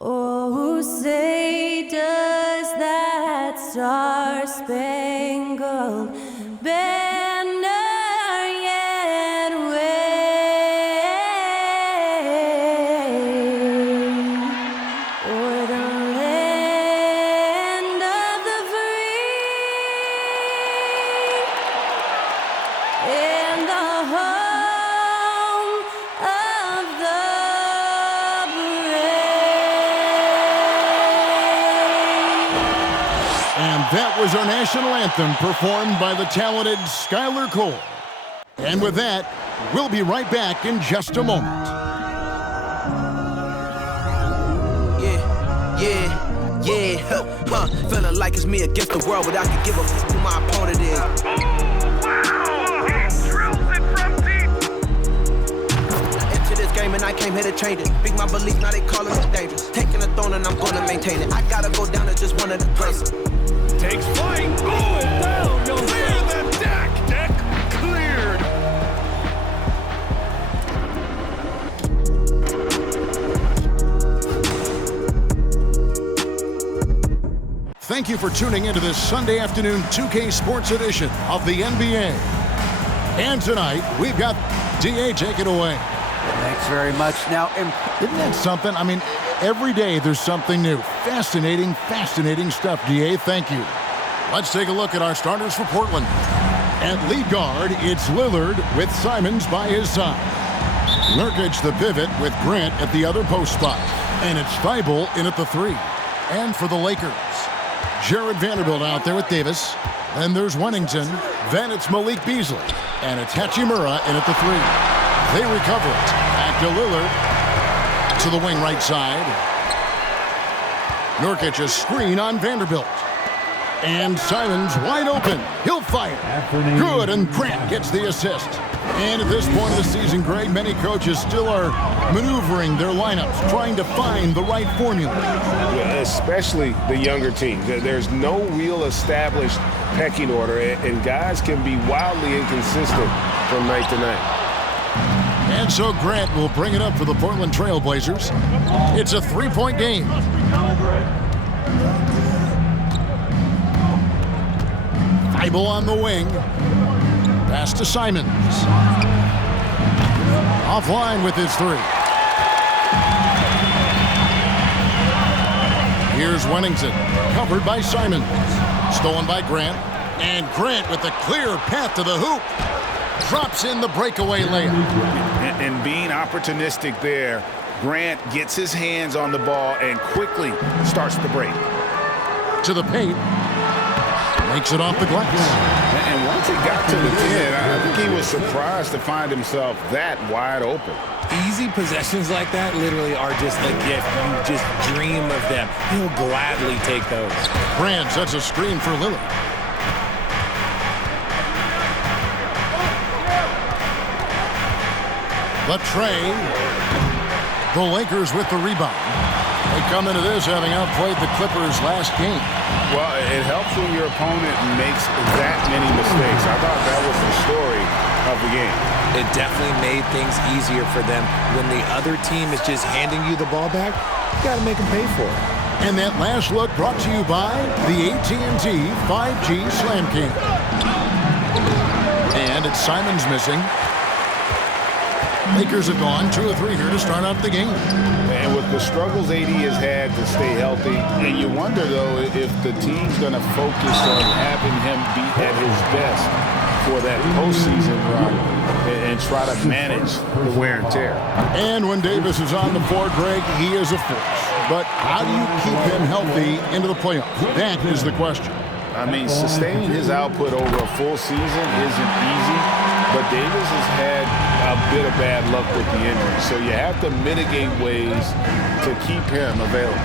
Oh, say does that star-spangled banner yet wave o'er the land of the free and the home of the And that was our national anthem performed by the talented Skylar Cole. And with that, we'll be right back in just a moment. Feeling like it's me against the world, but I can give a f who my opponent is. Into this game and I came here to change it. Big my belief, now they calling me dangerous. Taking the throne and I'm gonna maintain it. I gotta go down as just one of the greatest. Takes flight. Oh, down. No, clear the deck. Deck cleared. Thank you for tuning into this Sunday afternoon 2K Sports edition of the NBA. And tonight, we've got D.A. Take it away. Thanks very much. Now, Isn't that something? I mean, every day there's something new. Fascinating stuff, D.A. Thank you. Let's take a look at our starters for Portland. At lead guard, it's Lillard with Simons by his side. Nurkic the pivot with Grant at the other post spot. And it's Thibault in at the 3. And for the Lakers, Jared Vanderbilt out there with Davis. Then there's Wennington. Then it's Malik Beasley. And it's Hachimura in at the 3. They recover it. Back to Lillard. To the wing right side. Nurkic a screen on Vanderbilt. And Simons wide open. He'll fire. Good, and Grant gets the assist. And at this point of the season, Greg, many coaches still are maneuvering their lineups, trying to find the right formula. Especially the younger teams. There's no real established pecking order, and guys can be wildly inconsistent from night to night. And so Grant will bring it up for the Portland Trail Blazers. It's a 3-point game. Thibault on the wing. Pass to Simons. Offline with his 3. Here's Wennington, covered by Simons. Stolen by Grant. And Grant with a clear path to the hoop. Drops in the breakaway layup. And being opportunistic there, Grant gets his hands on the ball and quickly starts the break. To the paint. Makes it off the glass. And once he got to the 10, I think he was surprised to find himself that wide open. Easy possessions like that literally are just a gift. You just dream of them. He'll gladly take those. Grant sets a screen for Lillard. Latrey. The Lakers with the rebound. They come into this having outplayed the Clippers last game. Well, it helps when your opponent makes that many mistakes. I thought that was the story of the game. It definitely made things easier for them. When the other team is just handing you the ball back, you got to make them pay for it. And that last look brought to you by the AT&T 5G Slam King. And it's Simons missing. Lakers have gone 2 of 3 here to start out the game. And with the struggles AD has had to stay healthy, and you wonder, though, if the team's going to focus on having him be at his best for that postseason run and try to manage the wear and tear. And when Davis is on the floor, Greg, he is a force. But how do you keep him healthy into the playoffs? That is the question. I mean, sustaining his output over a full season isn't easy, but Davis has had a bit of bad luck with the injury, so you have to mitigate ways to keep him available.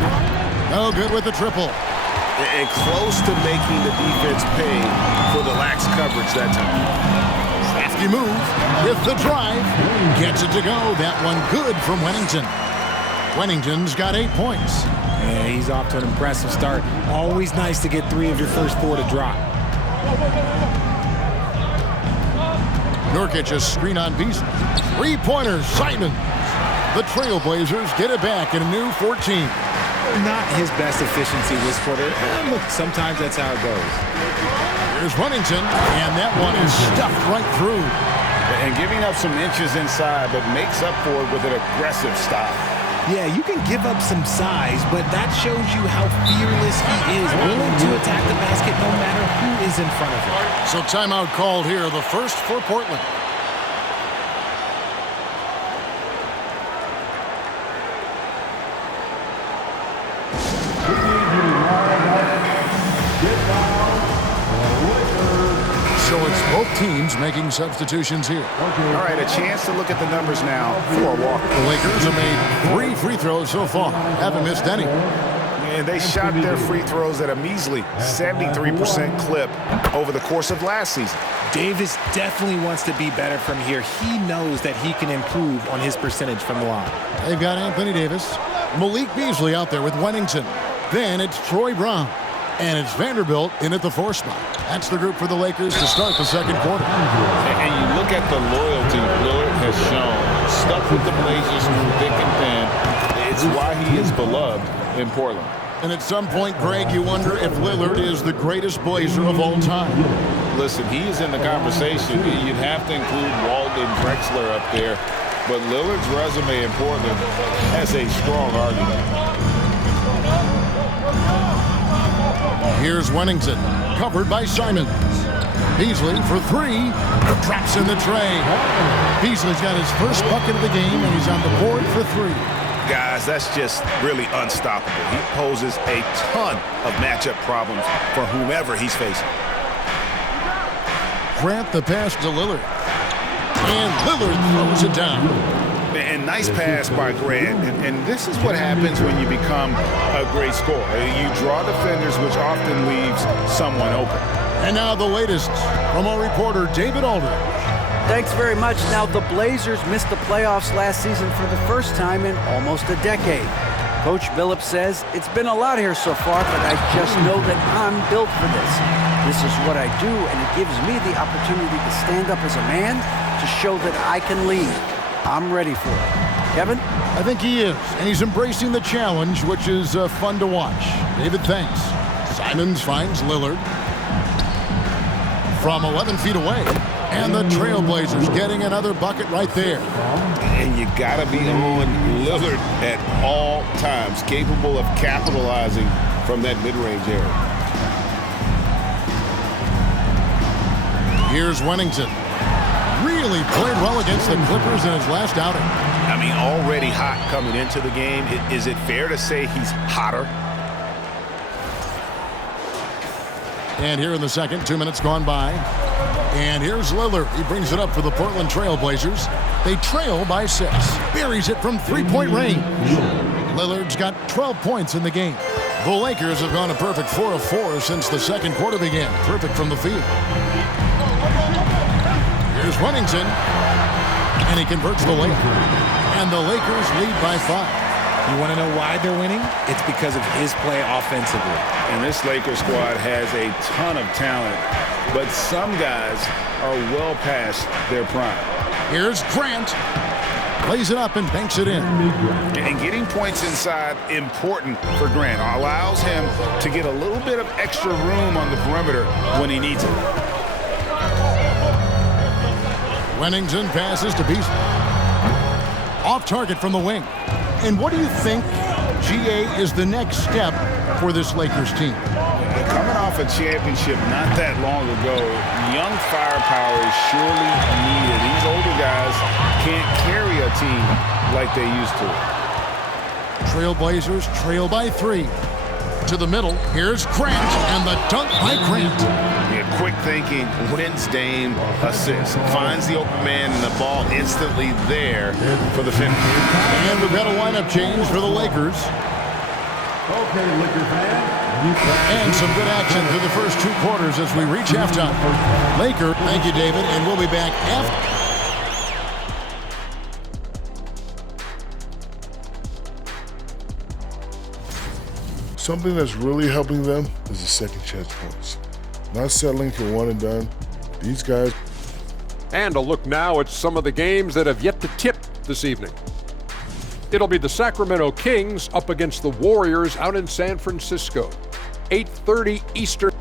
Oh, good with the triple. And close to making the defense pay for the lax coverage that time. Safety move with the drive. Gets it to go. That one good from Wennington. Wennington's got 8 points. Yeah, he's off to an impressive start. Always nice to get 3 of your first 4 to drop. Nurkic a screen on Beasley. 3-pointer, Simons. The Trailblazers get it back in a new 14. Not his best efficiency this quarter. Look, sometimes that's how it goes. Here's Wennington, and that one is stuffed right through. And giving up some inches inside, but makes up for it with an aggressive stop. Yeah, you can give up some size, but that shows you how fearless he is, willing to attack the basket no matter who is in front of him. So timeout called here, the first for Portland. So it's both teams making substitutions here. All right, a chance to look at the numbers now for Walker. The Lakers have made 3 free throws so far. Haven't missed any. And they shot their free throws at a measly 73% clip over the course of last season. Davis definitely wants to be better from here. He knows that he can improve on his percentage from the line. They've got Anthony Davis, Malik Beasley out there with Wennington. Then it's Troy Brown. And it's Vanderbilt in at the 4 spot. That's the group for the Lakers to start the second quarter. And you look at the loyalty Lillard has shown. Stuck with the Blazers through thick and thin. It's why he is beloved in Portland. And at some point, Greg, you wonder if Lillard is the greatest Blazer of all time. Listen, he is in the conversation. You'd have to include Walton Drexler up there. But Lillard's resume in Portland has a strong argument. Here's Wennington, covered by Simons. Beasley for 3, traps in the tray. Beasley's got his first bucket of the game, and he's on the board for 3. Guys, that's just really unstoppable. He poses a ton of matchup problems for whomever he's facing. Grant the pass to Lillard. And Lillard throws it down. And nice pass by Grant. And this is what happens when you become a great scorer. You draw defenders, which often leaves someone open. And now the latest from our reporter, David Aldridge. Thanks very much. Now, the Blazers missed the playoffs last season for the first time in almost a decade. Coach Billups says, it's been a lot here so far, but I just know that I'm built for this. This is what I do, and it gives me the opportunity to stand up as a man to show that I can lead. I'm ready for it. Kevin? I think he is, and he's embracing the challenge, which is fun to watch. David, thanks. Simons finds Lillard from 11 feet away. And the Trailblazers getting another bucket right there. And you got to be on Lillard at all times, capable of capitalizing from that mid-range area. Here's Wennington. Really played well against the Clippers in his last outing. I mean, already hot coming into the game. Is it fair to say he's hotter? And here in the second, 2 minutes gone by. And here's Lillard. He brings it up for the Portland Trailblazers. They trail by 6. Buries it from 3-point range. Lillard's got 12 points in the game. The Lakers have gone a perfect 4 of 4 since the second quarter began. Perfect from the field. Here's Wennington. And he converts the layup. And the Lakers lead by 5. You want to know why they're winning? It's because of his play offensively. And this Lakers squad has a ton of talent, but some guys are well past their prime. Here's Grant. Plays it up and banks it in. And getting points inside, important for Grant. Allows him to get a little bit of extra room on the perimeter when he needs it. Wennington passes to Beasley. Off target from the wing. And what do you think, GA, is the next step for this Lakers team? Coming off a championship not that long ago, young firepower is surely needed. These older guys can't carry a team like they used to. Trailblazers trail by 3. To the middle, here's Grant, and the dunk by Grant. Yeah, quick thinking, wins Dame, assist. Finds the open man, and the ball instantly there for the finish. And we've got a lineup change for the Lakers. Okay, Lakers fans. And some good action through the first 2 quarters as we reach halftime. Laker, thank you, David, and we'll be back after. Something that's really helping them is the second chance points. Not settling for one and done. These guys. And a look now at some of the games that have yet to tip this evening. It'll be the Sacramento Kings up against the Warriors out in San Francisco. 8:30 Eastern.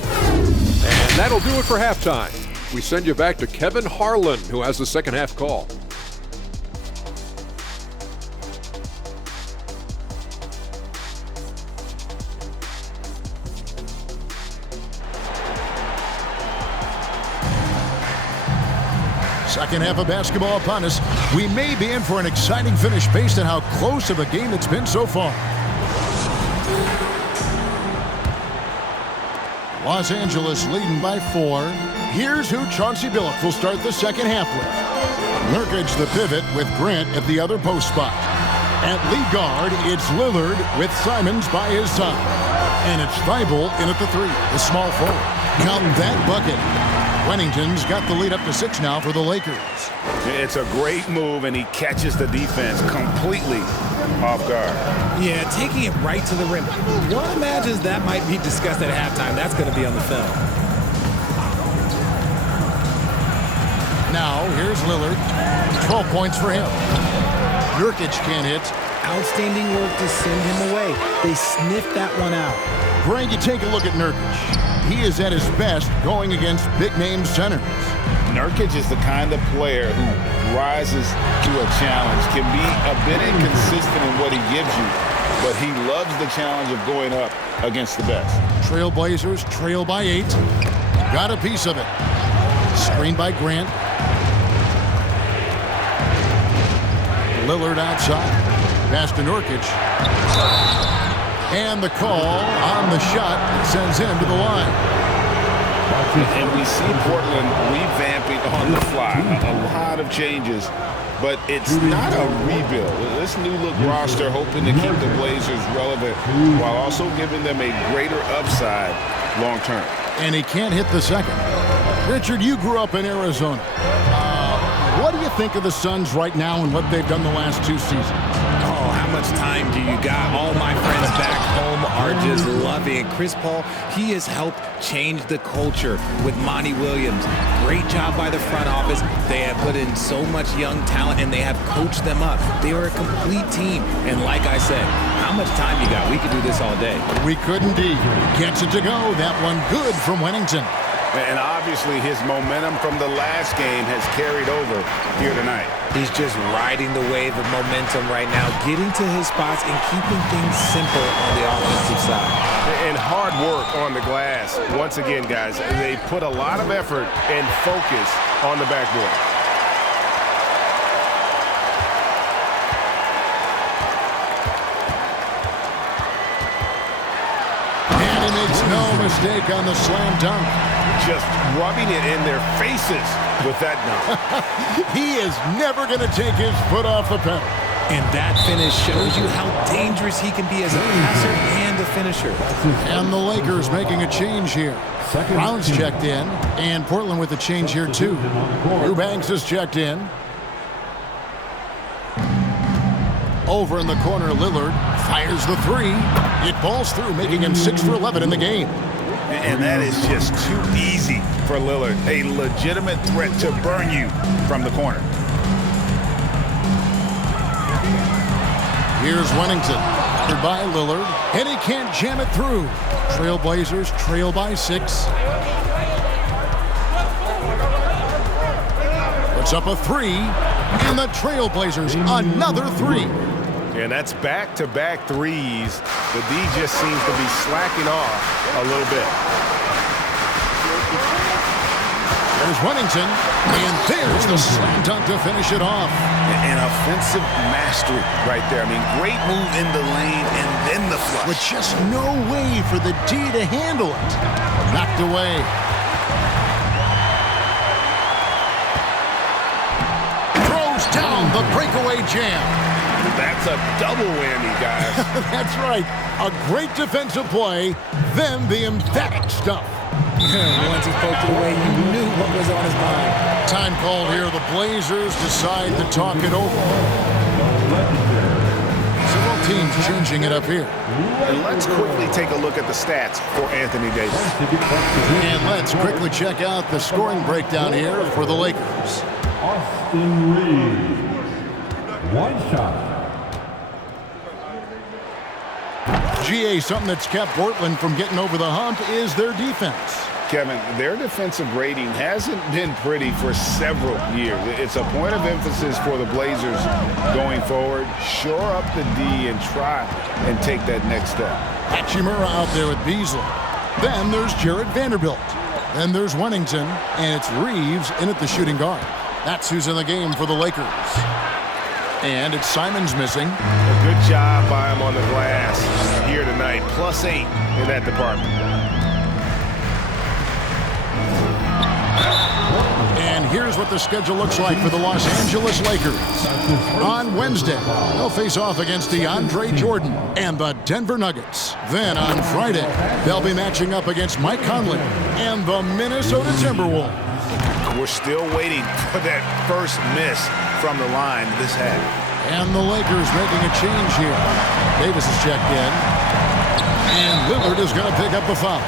And that'll do it for halftime. We send you back to Kevin Harlan, who has the second half call. Second half of basketball upon us. We may be in for an exciting finish based on how close of a game it's been so far. Los Angeles leading by 4. Here's who Chauncey Billups will start the second half with. Nurkic the pivot with Grant at the other post spot. At lead guard, it's Lillard with Simons by his side. And it's Thibault in at the 3, the small forward. Count that bucket. Wennington's got the lead up to 6 now for the Lakers. It's a great move, and he catches the defense completely off guard. Yeah, taking it right to the rim. One imagines that might be discussed at halftime. That's going to be on the film. Now, here's Lillard. 12 points for him. Nurkic can't hit. Outstanding work to send him away. They sniffed that one out. Greg, you take a look at Nurkic. He is at his best going against big-name centers. Nurkic is the kind of player who rises to a challenge, can be a bit inconsistent in what he gives you, but he loves the challenge of going up against the best. Trailblazers trail by 8. Got a piece of it. Screen by Grant. Lillard outside. Pass to Nurkic. And the call on the shot that sends him to the line. And we see Portland revamping on the fly. A lot of changes, but it's not a rebuild. This new look roster hoping to keep the Blazers relevant while also giving them a greater upside long term. And he can't hit the second. Richard, you grew up in Arizona. What do you think of the Suns right now and what they've done the last 2 seasons? Oh, how much time do you got? All my friends back home are just loving it. Chris Paul, he has helped change the culture with Monty Williams. Great job by the front office. They have put in so much young talent, and they have coached them up. They are a complete team. And like I said, how much time you got? We could do this all day. We could indeed. Gets it to go. That one good from Wennington. And obviously his momentum from the last game has carried over here tonight. He's just riding the wave of momentum right now, getting to his spots and keeping things simple on the offensive side. And hard work on the glass. Once again, guys, they put a lot of effort and focus on the backboard. And he makes no mistake on the slam dunk. Just rubbing it in their faces with that dunk. He is never going to take his foot off the pedal. And that finish shows you how dangerous he can be as a passer and a finisher. And the Lakers making a change here. Brown's checked in, and Portland with a change here too. Eubanks has checked in. Over in the corner, Lillard fires the 3. It falls through, making him 6 for 11 in the game. And that is just too easy for Lillard. A legitimate threat to burn you from the corner. Here's Wennington. By Lillard, and he can't jam it through. Trailblazers trail by 6. Puts up a 3, and the Trailblazers another 3. And that's back-to-back threes. The D just seems to be slacking off a little bit. There's Wennington, and there's the slam dunk to finish it off. An offensive mastery right there. I mean, great move in the lane and then the flush. With just no way for the D to handle it. Knocked away. Throws down the breakaway jam. That's a double whammy, guys. That's right. A great defensive play, then the emphatic stuff. Once he poked it away, you knew what was on his mind. Time called here. The Blazers decide to talk it over. Several teams changing it up here. And let's quickly take a look at the stats for Anthony Davis. And let's quickly check out the scoring breakdown here for the Lakers. Austin Reeves. 1 shot, GA, something that's kept Portland from getting over the hump is their defense. Kevin, their defensive rating hasn't been pretty for several years. It's a point of emphasis for the Blazers going forward. Shore up the D and try and take that next step. Hachimura out there with Beasley. Then there's Jared Vanderbilt. Then there's Wennington, and it's Reeves in at the shooting guard. That's who's in the game for the Lakers. And it's Simons missing. A good job by him on the glass here tonight. +8 in that department. And here's what the schedule looks like for the Los Angeles Lakers. On Wednesday, they'll face off against DeAndre Jordan and the Denver Nuggets. Then on Friday, they'll be matching up against Mike Conley and the Minnesota Timberwolves. We're still waiting for that first miss from the line this half. And the Lakers making a change here. Davis is checked in. And Lillard is going to pick up the foul.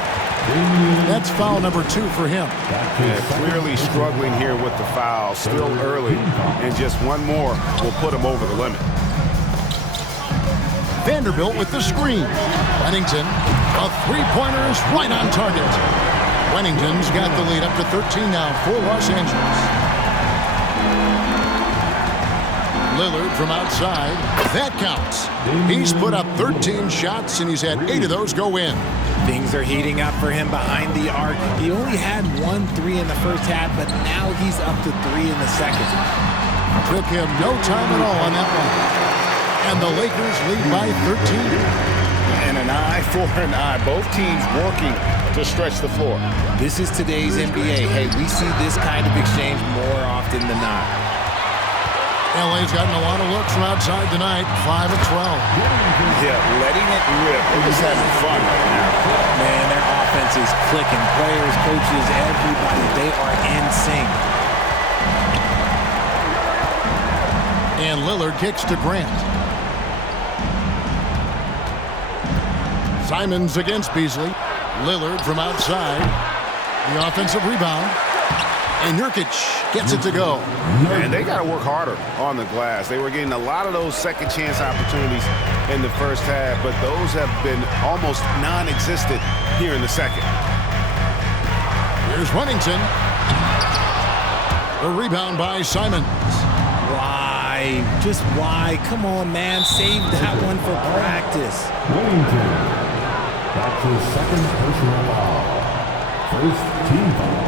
That's foul number 2 for him. Yeah, clearly struggling here with the foul. Still early. And just one more will put him over the limit. Vanderbilt with the screen. Wennington, a three-pointer is right on target. Wennington's got the lead up to 13 now for Los Angeles. Lillard from outside. That counts. He's put up 13 shots, and he's had 8 of those go in. Things are heating up for him behind the arc. He only had 1 3 in the first half, but now he's up to 3 in the second. Took him no time at all on that one. And the Lakers lead by 13. And an eye for an eye. Both teams working to stretch the floor. This is today's NBA. Hey, we see this kind of exchange more often than not. LA's gotten a lot of looks from outside tonight, 5 of 12. Yeah, letting it rip. They're just having fun right now. Man, their offense is clicking. Players, coaches, everybody, they are in sync. And Lillard kicks to Grant. Simons against Beasley. Lillard from outside. The offensive rebound. And Nurkic gets it to go. And they got to work harder on the glass. They were getting a lot of those second chance opportunities in the first half, but those have been almost non-existent here in the second. Here's Wennington. The rebound by Simons. Why? Just why? Come on, man. Save that one for practice. Wennington. That's his second personal foul. First team foul.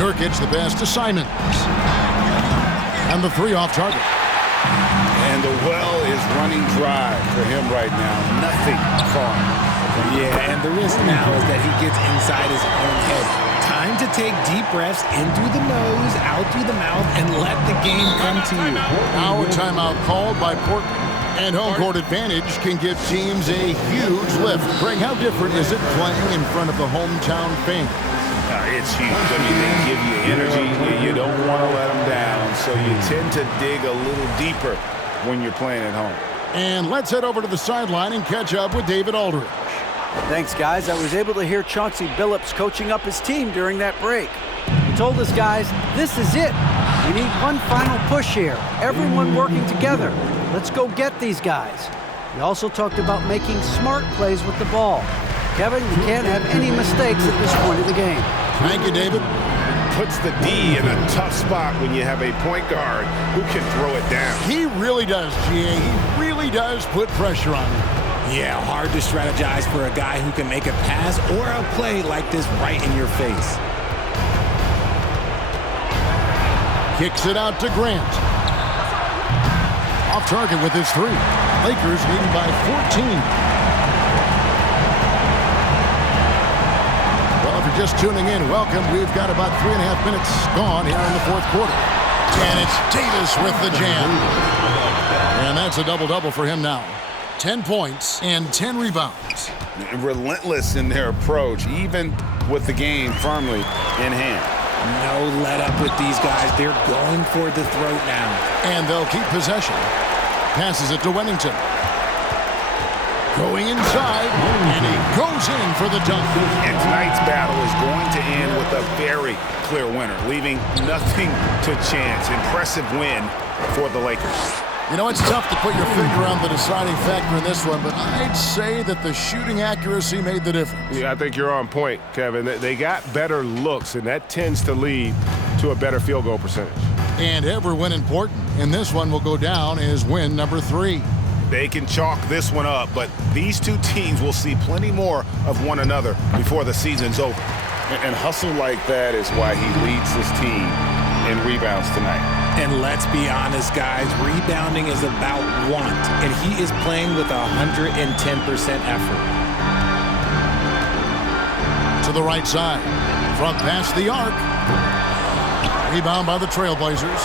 Nurkic the pass to Simons. And the 3 off target. And the well is running dry for him right now. Nothing falling. Yeah, and the risk now is that he gets inside his own head. Time to take deep breaths in through the nose, out through the mouth, and let the game come to you. Now a timeout called by Portland. And home court advantage can give teams a huge lift. Greg, how different is it playing in front of the hometown fans? It's huge. I mean, they give you energy. You don't want to let them down, so you tend to dig a little deeper when you're playing at home. And let's head over to the sideline and catch up with David Aldridge. Thanks, guys. I was able to hear Chauncey Billups coaching up his team during that break. He told us, guys, this is it. We need one final push here. Everyone working together. Let's go get these guys. He also talked about making smart plays with the ball. Kevin, you can't have any mistakes at this point of the game. Thank you, David. Puts the D in a tough spot when you have a point guard who can throw it down. He really does, GA. He really does put pressure on you. Yeah, hard to strategize for a guy who can make a pass or a play like this right in your face. Kicks it out to Grant. Off target with his 3. Lakers leading by 14. Well, if you're just tuning in, welcome. We've got about 3.5 minutes gone here in the 4th quarter. And it's Davis with the jam. And that's a double-double for him now. 10 points and 10 rebounds. Relentless in their approach, even with the game firmly in hand. No let up with these guys. They're going for the throat now. And they'll keep possession. Passes it to Wennington. Going inside, and he goes in for the dunk. And tonight's battle is going to end with a very clear winner, leaving nothing to chance. Impressive win for the Lakers. You know, it's tough to put your finger on the deciding factor in this one, but I'd say that the shooting accuracy made the difference. Yeah, I think you're on point, Kevin. They got better looks, and that tends to lead to a better field goal percentage. And every win important, and this one will go down as win number 3. They can chalk this one up, but these two teams will see plenty more of one another before the season's over. And hustle like that is why he leads his team in rebounds tonight. And let's be honest, guys, rebounding is about want, and he is playing with 110% effort. To the right side, front past the arc. Rebound by the Trailblazers.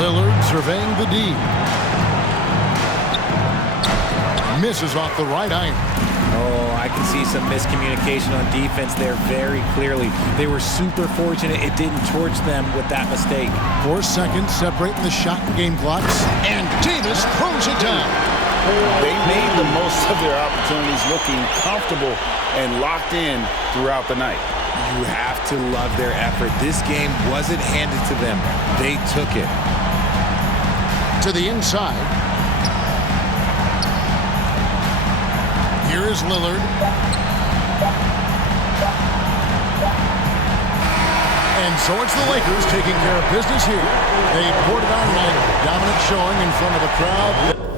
Lillard surveying the D. Misses off the right iron. Oh, I can see some miscommunication on defense there very clearly. They were super fortunate it didn't torch them with that mistake. 4 seconds separating the shot and game clocks. And Davis throws it down. They made the most of their opportunities, looking comfortable and locked in throughout the night. You have to love their effort. This game wasn't handed to them. They took it. To the inside. Here is Lillard. And so it's the Lakers taking care of business here. They poured it on tonight. Dominant showing in front of the crowd.